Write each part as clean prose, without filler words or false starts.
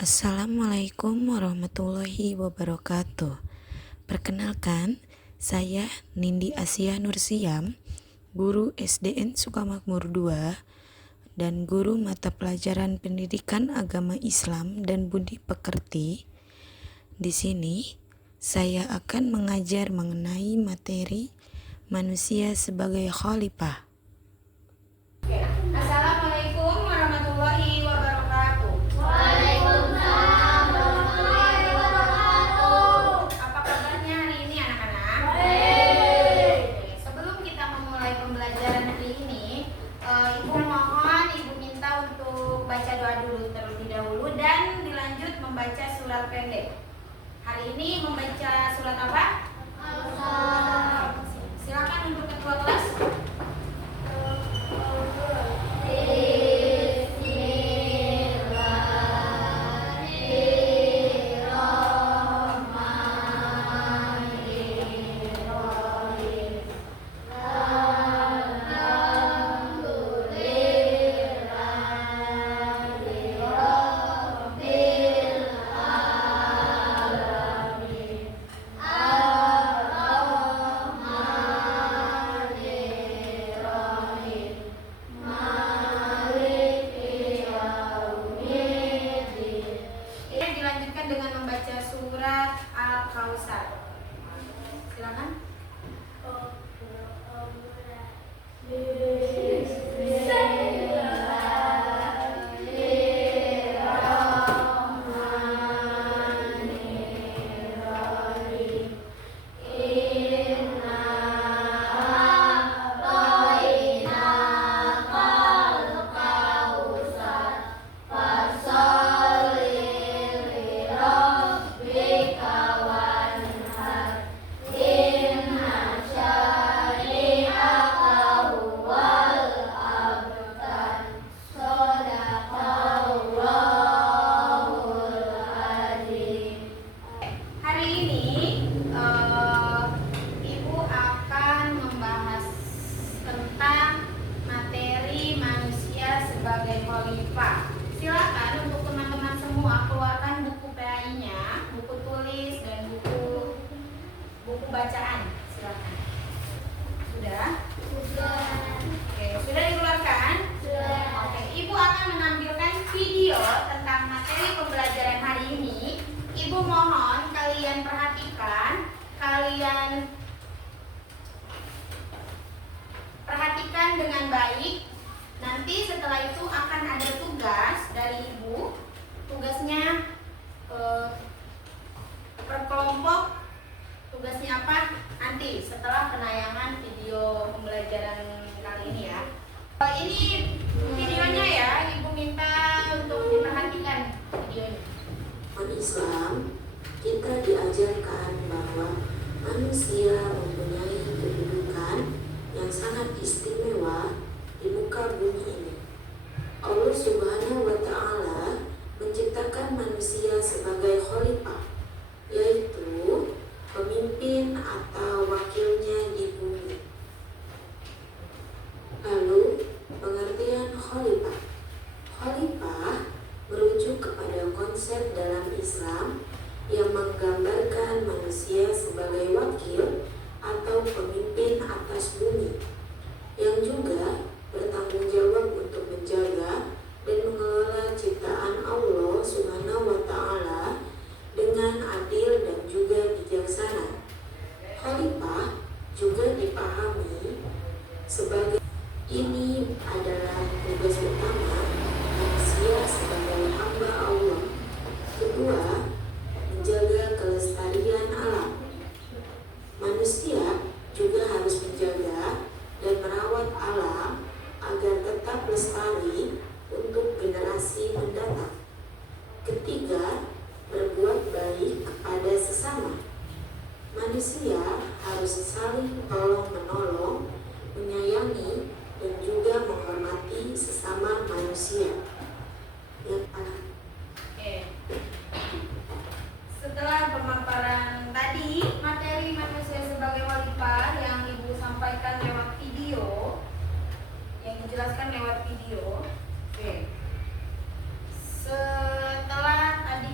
Assalamualaikum warahmatullahi wabarakatuh. Perkenalkan, saya Nindi Asia Nursiam, guru SDN Sukamakmur II dan guru mata pelajaran Pendidikan Agama Islam dan Budi Pekerti. Di sini, saya akan mengajar mengenai materi manusia sebagai khalifah. Assalamualaikum warahmatullahi wabarakatuh. Waalaikumsalam warahmatullahi wabarakatuh. Apa kabarnya hari ini anak-anak? Baik. Sebelum kita memulai pembelajaran hari ini, Ibu mohon, Ibu minta untuk baca doa dulu terlebih dahulu dan dilanjut membaca surat pendek. Hari ini membaca surat apa? Silakan untuk ketua kelas. Dilanjutkan dengan membaca surat Al-Kautsar. Silakan. Hari ini Ibu akan membahas tentang materi manusia sebagai khalifah. Silakan untuk teman-teman semua keluarkan buku PAI-nya, buku tulis dan buku bacaan. Silakan. Sudah? Oke, sudah dikeluarkan? Oke, Ibu akan menampilkan video tentang materi pembelajaran hari ini. Ibu mohon kalian perhatikan dengan baik. Nanti setelah itu akan ada tugas dari Ibu. Tugasnya per kelompok. Tugasnya apa? Nanti setelah penayangan video pembelajaran kali ini ya. Ini videonya ya, Ibu minta untuk diperhatikan videonya. Islam, kita diajarkan bahwa manusia mempunyai kedudukan yang sangat istimewa di muka bumi ini. Allah Subhanahu wa Ta'ala menciptakan manusia sebagai khalifah, yaitu pemimpin atau wakilnya di bumi. Lalu, pengertian khalifah. Khalifah merujuk kepada konsep dalam Islam yang menggambarkan manusia sebagai wakil atau pemimpin atas bumi, yang juga bertanggung jawab untuk menjaga dan mengelola ciptaan Allah Subhanahu wa Ta'ala dengan adil dan juga bijaksana. Khalifah juga dipahami sebagai ini adalah tugas utama manusia sebagai hamba Allah. Kedua, menjaga kelestarian alam. Manusia juga harus menjaga dan merawat alam agar tetap lestari untuk generasi mendatang. Ketiga, berbuat baik kepada sesama. Manusia harus saling tolong-menolong, menyayangi, dan juga menghormati sesama manusia. Setelah pemaparan tadi materi manusia sebagai khalifah yang Ibu sampaikan lewat video, yang dijelaskan lewat video. Setelah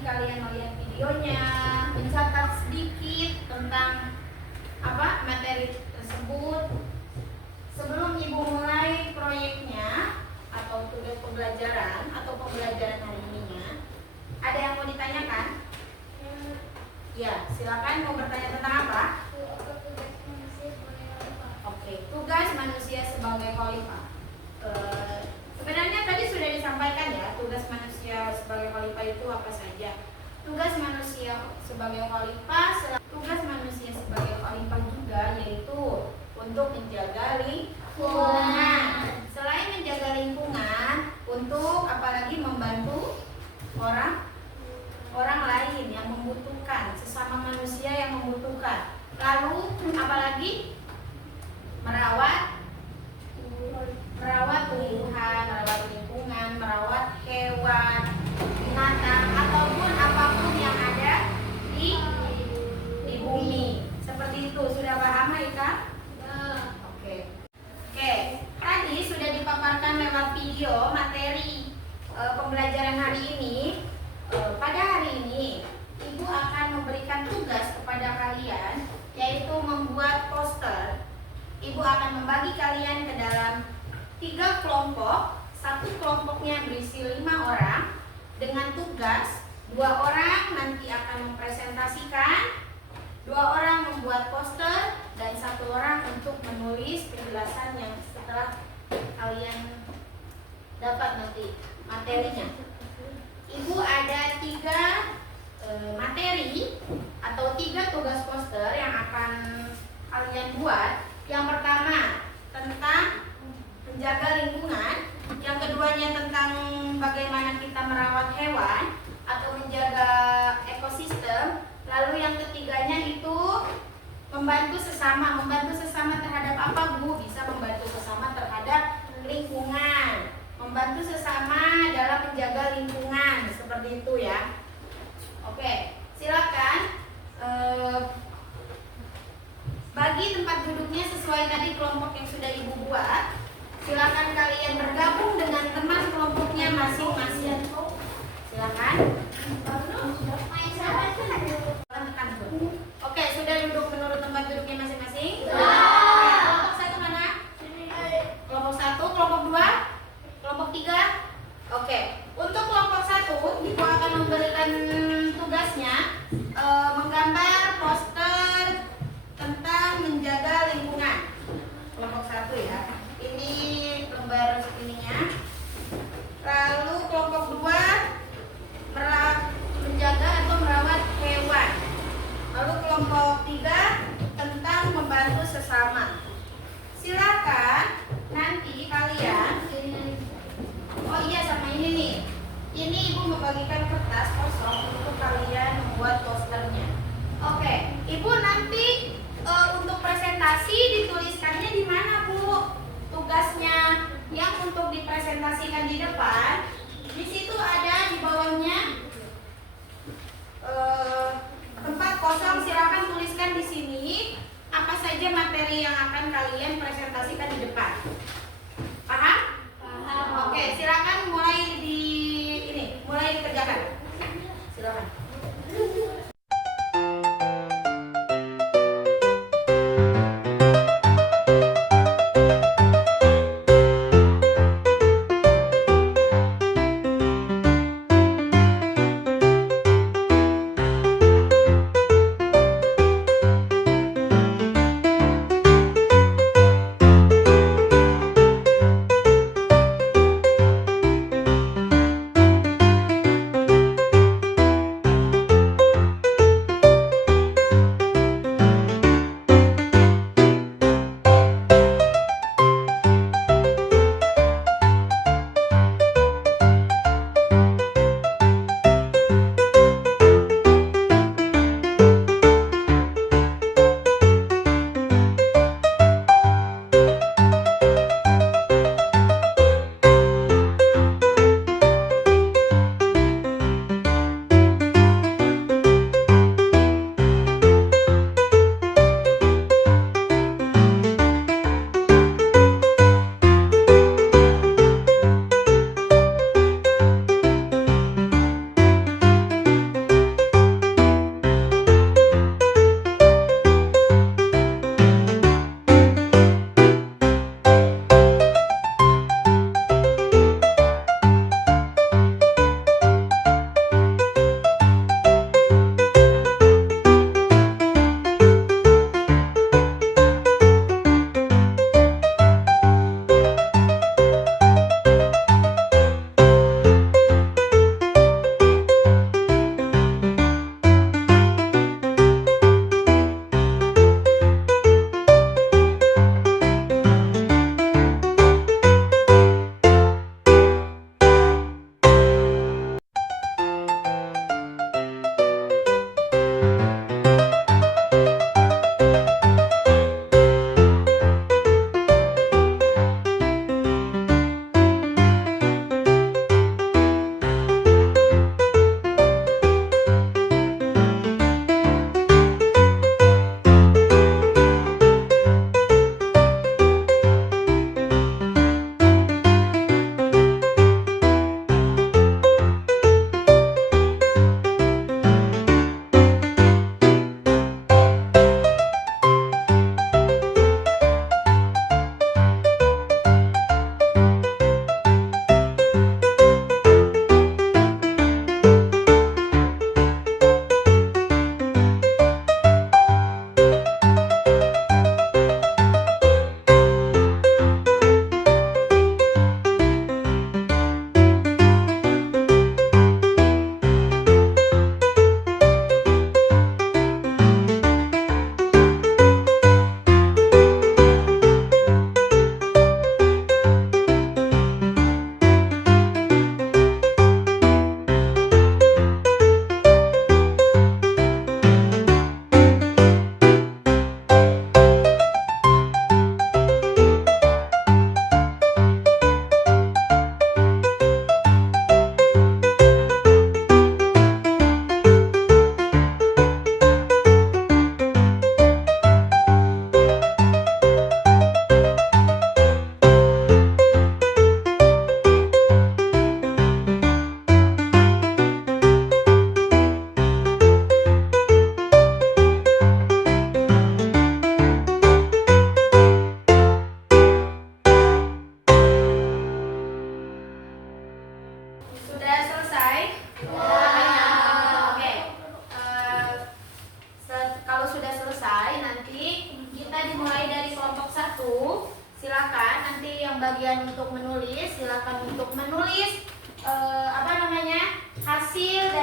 videonya, mencatat sedikit tentang materi tersebut. Sebelum ibu mulai proyeknya atau tugas pembelajaran atau pembelajaran hari ininya, ada yang mau ditanyakan? Ya, silakan. Mau bertanya tentang apa? Oke, tugas manusia sebagai khalifah. Sebenarnya tadi sudah disampaikan ya, tugas manusia sebagai khalifah itu apa saja. Tugas manusia sebagai khalifah, tugas manusia sebagai khalifah juga yaitu untuk menjaga lingkungan. Selain menjaga lingkungan, untuk apalagi membantu orang lain yang membutuhkan, sesama manusia yang membutuhkan. Lalu apalagi merawat tumbuhan, merawat lingkungan, merawat hewan, binatang ataupun apapun yang ada di bumi. Seperti itu. Sudah paham, Ika? Oke. Tadi sudah dipaparkan lewat video materi pembelajaran hari ini. Pada hari ini Ibu akan memberikan tugas kepada kalian, yaitu membuat poster. Ibu akan membagi kalian ke dalam 3 kelompok. Satu kelompoknya berisi 5 orang dengan tugas 2 orang nanti akan mempresentasikan, 2 orang membuat poster, dan 1 orang untuk menulis penjelasan yang setelah kalian dapat nanti materinya. Ibu ada 3 materi atau 3 tugas poster yang akan kalian buat. Yang pertama tentang menjaga lingkungan, yang keduanya tentang bagaimana kita merawat hewan atau menjaga ekosistem, lalu yang ketiganya itu membantu sesama terhadap apa, Bu? Bisa membantu sesama terhadap lingkungan, membantu sesama dalam menjaga lingkungan, seperti itu ya. Oke, silakan bagi tempat duduknya sesuai tadi kelompok yang sudah Ibu buat. Silakan kalian bergabung dengan teman kelompoknya masing-masing. Silakan. Oke, sudah duduk menurut tempat duduknya masing-masing? Kelompok 1 mana? Kelompok 1, kelompok 2, kelompok 3. Oke, untuk kelompok 1 Ibu akan memberikan tugasnya menggambar poster tentang menjaga lingkungan. Kelompok 1 ya. Ini lembar ininya. Lalu kelompok 2 menjaga atau merawat hewan. Lalu kelompok 3 tentang membantu sesama. Silakan nanti kalian. Oh iya, sama ini nih. Ini Ibu membagikan kertas kosong untuk kalian membuat posternya. Oke, Ibu nanti untuk presentasi dituliskannya di mana, Bu? Tugasnya yang untuk dipresentasikan di depan, di situ ada di bawahnya tempat kosong. Silakan tuliskan di sini apa saja materi yang akan kalian presentasikan di depan. Paham? Paham. Oke, silakan mulai dikerjakan. Silakan.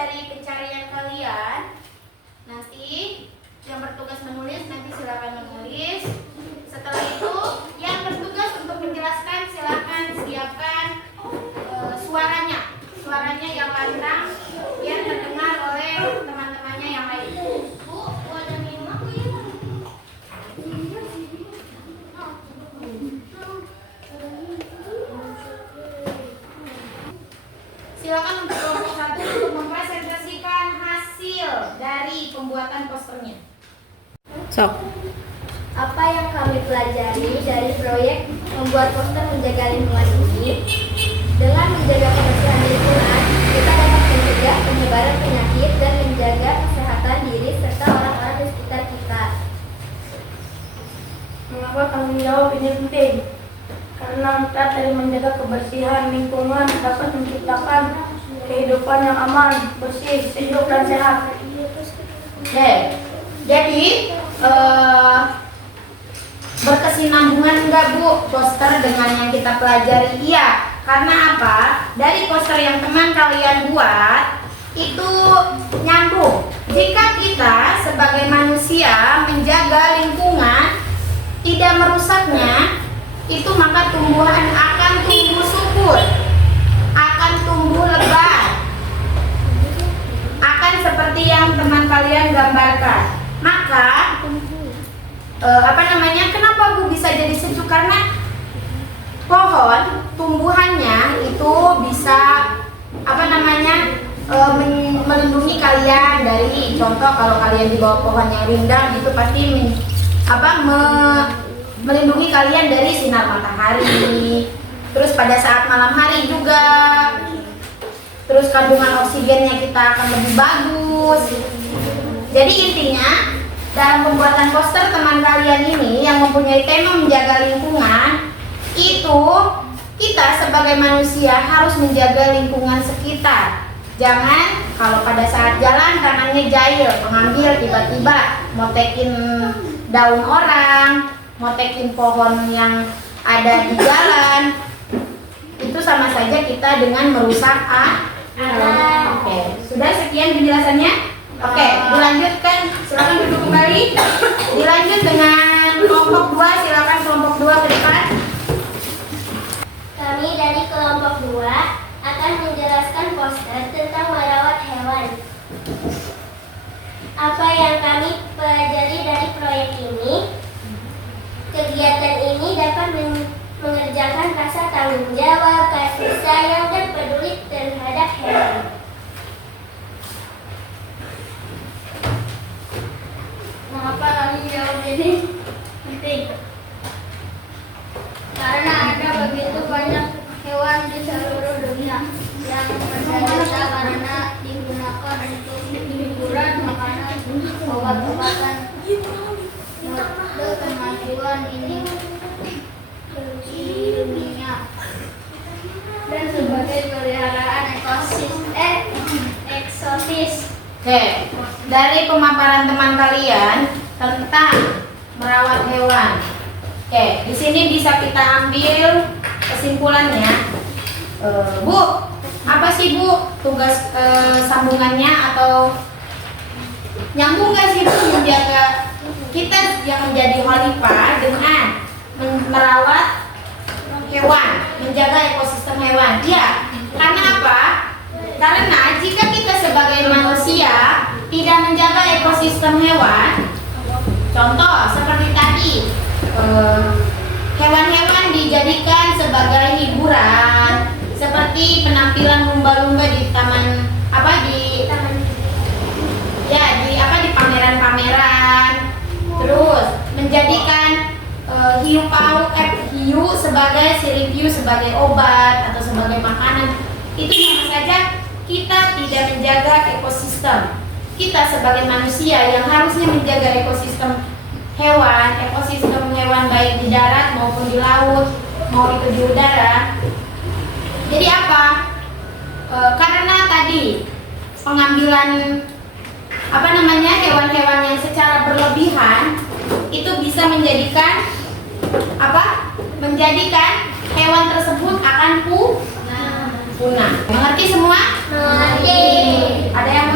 dari pencarian kalian. Nanti yang bertugas menulis nanti silakan menulis. Setelah itu yang bertugas untuk menjelaskan silakan siapkan suaranya yang lantang biar terdengar oleh teman-temannya yang lain. Bu, ada minum aku ya? Silakan untuk kelompok 1 untuk mempresentasikan hasil dari pembuatan posternya. Sok. Apa yang kami pelajari dari proyek membuat poster menjaga lingkungan ini? Dengan menjaga kebersihan lingkungan, kita dapat mencegah penyebaran penyakit dan menjaga kesehatan diri serta orang-orang di sekitar kita. Mengapa tanggung jawab ini penting? Karena kita dari menjaga kebersihan lingkungan dapat menciptakan kehidupan yang aman, bersih, sejuk, dan sehat. Oke. Jadi berkesinambungan enggak Bu poster dengan yang kita pelajari? Iya, karena apa? Dari poster yang teman kalian buat itu nyambung. Jika kita sebagai manusia menjaga lingkungan, tidak merusaknya, itu maka tumbuhan akan tumbuh subur, akan tumbuh lebat, akan seperti yang teman kalian gambarkan. Maka kenapa Bu bisa jadi sejuk? Karena pohon tumbuhannya itu bisa melindungi kalian dari, contoh kalau kalian di bawah pohon yang rindang itu pasti melindungi kalian dari sinar matahari. Terus pada saat malam hari juga, terus kandungan oksigennya kita akan lebih bagus. Jadi intinya dalam pembuatan poster teman kalian ini yang mempunyai tema menjaga lingkungan, itu kita sebagai manusia harus menjaga lingkungan sekitar. Jangan kalau pada saat jalan tangannya jahil, mengambil tiba-tiba motekin daun orang, motekin pohon yang ada di jalan. Itu sama saja kita dengan merusak alam. Oke, sudah sekian penjelasannya. Oke, dilanjutkan. Silakan duduk kembali. Dilanjut dengan kelompok 2. Silakan kelompok 2 ke depan. Kami dari kelompok 2 akan menjelaskan poster tentang merawat hewan. Apa yang kami pelajari dari proyek ini? Kegiatan ini dapat mengerjakan rasa tanggung jawab, kasih sayang, dan peduli terhadap hewan. Mengapa tanggung jawab ini penting? Karena ada begitu banyak hewan di seluruh dunia yang menderita karena digunakan untuk hiburan, makanan, obat-obatan. Mode kemajuan ini di dunia dan sebagai peliharaan eksotis. Oke, dari pemaparan teman kalian tentang merawat hewan. Oke, di sini bisa kita ambil kesimpulannya. Bu, apa sih Bu tugas sambungannya atau nyambung nggak sih Bu menjaga kita yang menjadi khalifah dengan merawat hewan, menjaga ekosistem hewan? Iya, karena apa? Karena jika kita sebagai manusia tidak menjaga ekosistem hewan, contoh seperti tadi, hewan-hewan dijadikan sebagai hiburan, seperti penampilan lumba-lumba di di pameran-pameran, terus menjadikan hiu sebagai sirip hiu sebagai obat atau sebagai makanan. Itu sama saja kita tidak menjaga ekosistem. Kita sebagai manusia yang harusnya menjaga ekosistem hewan baik di darat maupun di laut, mau itu di udara. Jadi apa? Karena tadi pengambilan hewan-hewan yang secara berlebihan itu bisa menjadikan hewan tersebut akan punah. Mengerti semua? Mengerti. Ada yang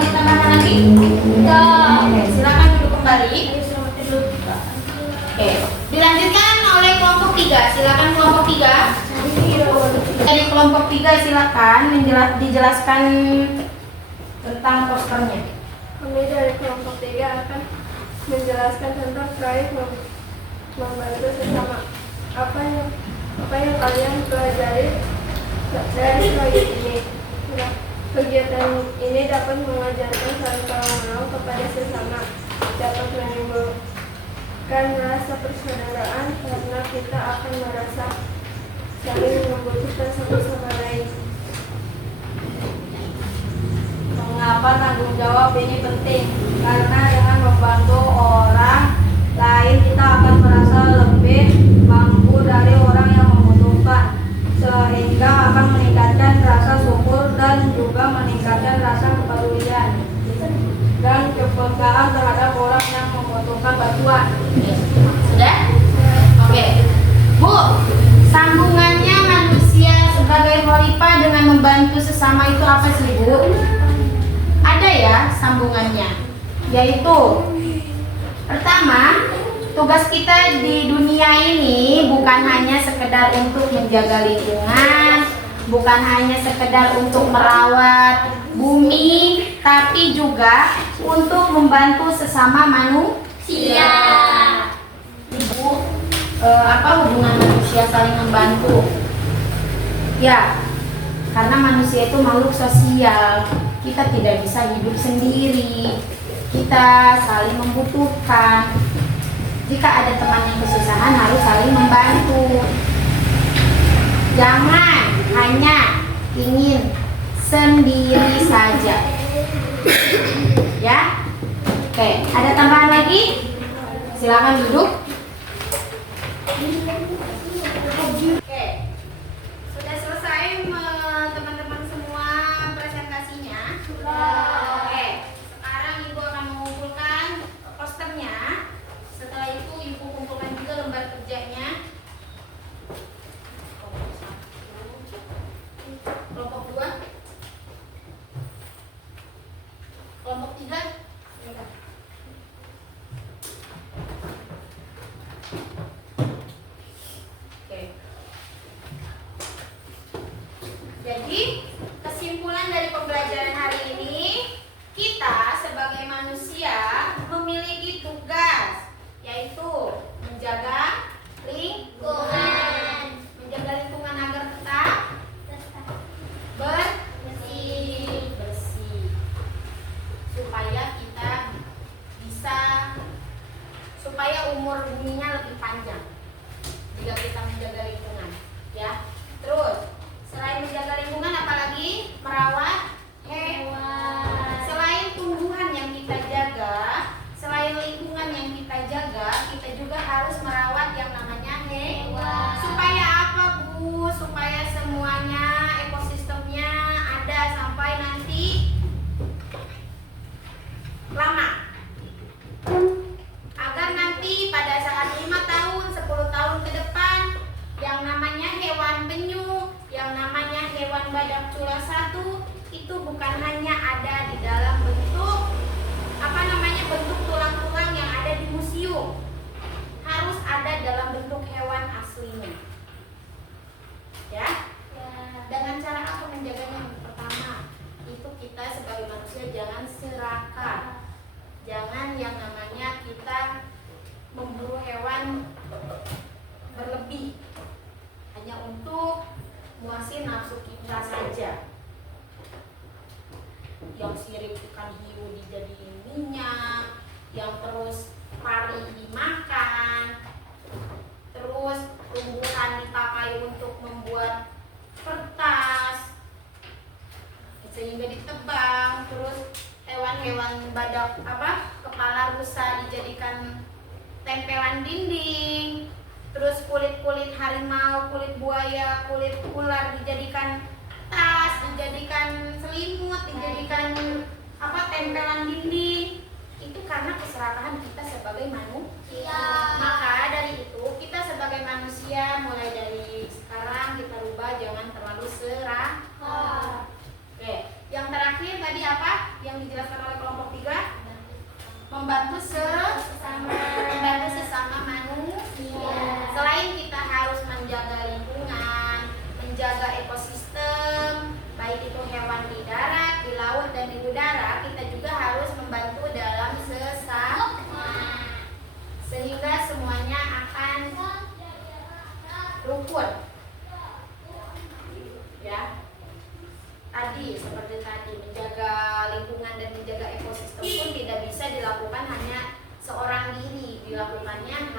Oke, silakan duduk kembali. Oke, dilanjutkan oleh kelompok 3. Silakan kelompok 3. Dari kelompok 3 silakan dijelaskan tentang posternya. Kami dari kelompok 3 akan menjelaskan tentang proyek membantu sesama. Apa yang kalian pelajari dari proyek ini? Nah, kegiatan ini dapat mengajarkan saling tolong-menolong kepada sesama, dapat menimbulkan rasa persaudaraan karena kita akan merasa saling membutuhkan satu sama lain. Mengapa tanggung jawab ini penting? Karena dengan membantu orang lain kita akan merasa lebih mampu dari orang yang membutuhkan, sehingga akan meningkatkan rasa syukur dan juga meningkatkan rasa kepedulian dan kepekaan terhadap orang yang membutuhkan bantuan. Sudah? Oke. Bu, sambungannya manusia sebagai khalifah dengan membantu sesama itu apa sih, Bu? Ada ya sambungannya, yaitu pertama, tugas kita di dunia ini bukan hanya sekedar untuk menjaga lingkungan, bukan hanya sekedar untuk merawat bumi, tapi juga untuk membantu sesama manusia. Ibu, apa hubungan manusia saling membantu? Ya, karena manusia itu makhluk sosial. Kita tidak bisa hidup sendiri. Kita saling membutuhkan. Jika ada teman yang kesusahan, harus saling membantu. Jangan hanya ingin sendiri saja. Ya. Oke, ada tambahan lagi? Silakan duduk. Oke. Sudah selesai teman-teman semua presentasinya? Oke. Sekarang Ibu akan mengumpulkan posternya. Setelah itu Ibu kumpulkan juga lembar kerjanya. Kelompok 2, kelompok 3. Oke. Jadi kesimpulan dari pembelajaran hari ini, kita sebagai manusia memiliki tugas, yaitu menjaga lingkungan. Menjaga lingkungan agar tetap bersih, supaya umur buminya lebih panjang jika kita menjaga lingkungan, ya. Terus selain menjaga lingkungan, apalagi merawat hewan. Selain tumbuhan yang kita jaga, selain lingkungan yang kita jaga, kita juga harus merawat yang namanya hewan. Supaya apa, Bu? Supaya semuanya ekosistemnya ada sampai nanti lama. Agar nanti pada saat 5 tahun, 10 tahun ke depan, yang namanya hewan penyu, yang namanya hewan badak cula 1 itu bukan hanya ada di dalam bentuk bentuk tulang-tulang yang ada di museum, harus ada dalam bentuk hewan aslinya. Ya? Dengan cara apa menjaganya? Pertama, itu kita sebagai manusia jangan serakah. Jangan yang namanya kita memburu hewan berlebih hanya untuk muasin nafsu kita saja. Yang sirip ikan hiu dijadiin minyak, yang terus pari dimakan, terus tumbuhan dipakai untuk membuat kertas sehingga ditebang, terus hewan-hewan badak kepala rusa dijadikan tempelan dinding, terus kulit-kulit harimau, kulit buaya, kulit ular dijadikan tas, dijadikan selimut, dijadikan tempelan dinding. Itu karena keserakahan kita sebagai manusia. Maka dari itu kita sebagai manusia mulai dari sekarang kita rubah, jangan terlalu serakah. Oke, yang terakhir tadi apa yang dijelaskan oleh kelompok 3? membantu sesama manusia. Selain kita harus menjaga lingkungan, menjaga ekosistem, baik itu hewan di darat, di laut, dan di udara, kita juga harus membantu dalam sesama, sehingga semuanya akan rukun. Ya, seperti tadi menjaga lingkungan dan menjaga ekosistem pun tidak bisa dilakukan hanya seorang diri, dilakukannya